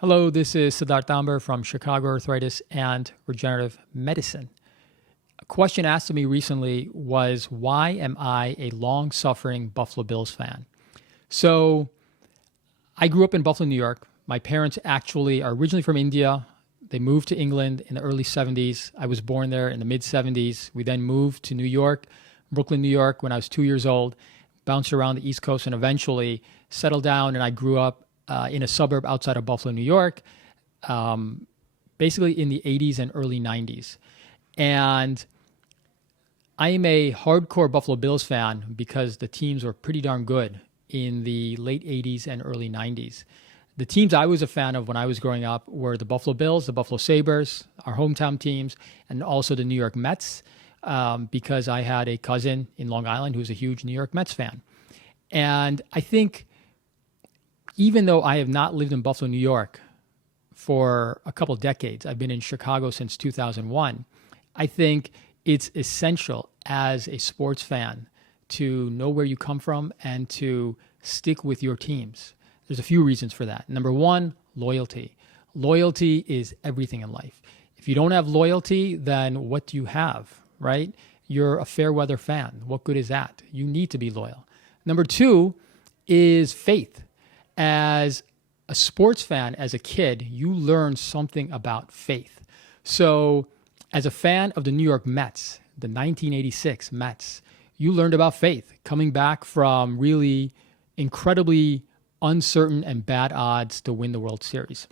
Hello, this is Siddharth Amber from Chicago Arthritis and Regenerative Medicine. A question asked of me recently was, why am I a long-suffering Buffalo Bills fan? So I grew up in Buffalo, New York. My parents actually are originally from India. They moved to England in the early 70s. I was born there in the mid 70s. We then moved to New York, Brooklyn, New York, when I was 2 years old, bounced around the East Coast and eventually settled down, and I grew up in a suburb outside of Buffalo, New York, basically in the 80s and early 90s. And I am a hardcore Buffalo Bills fan because the teams were pretty darn good in the late 80s and early 90s. The teams I was a fan of when I was growing up were the Buffalo Bills, the Buffalo Sabres, our hometown teams, and also the New York Mets, because I had a cousin in Long Island who was a huge New York Mets fan. And I think even though I have not lived in Buffalo, New York for a couple decades, I've been in Chicago since 2001, I think it's essential as a sports fan to know where you come from and to stick with your teams. There's a few reasons for that. Number one, loyalty. Loyalty is everything in life. If you don't have loyalty, then what do you have, right? You're a fair weather fan. What good is that? You need to be loyal. Number two is faith. As a sports fan, as a kid, you learn something about faith. So as a fan of the New York Mets, the 1986 Mets, you learned about faith coming back from really incredibly uncertain and bad odds to win the World Series.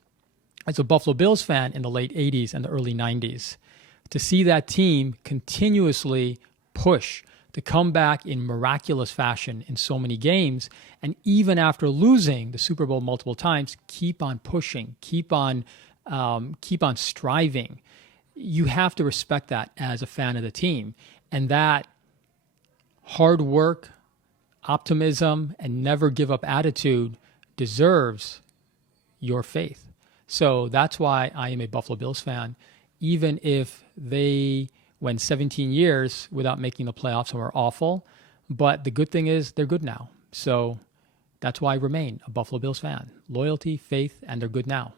As a Buffalo Bills fan in the late 80s and the early 90s, to see that team continuously push to come back in miraculous fashion in so many games, and even after losing the Super Bowl multiple times, keep on pushing, keep on striving. You have to respect that as a fan of the team, and that hard work, optimism, and never give up attitude deserves your faith. So that's why I am a Buffalo Bills fan, even if they went 17 years without making the playoffs and were awful. But the good thing is they're good now. So that's why I remain a Buffalo Bills fan. Loyalty, faith, and they're good now.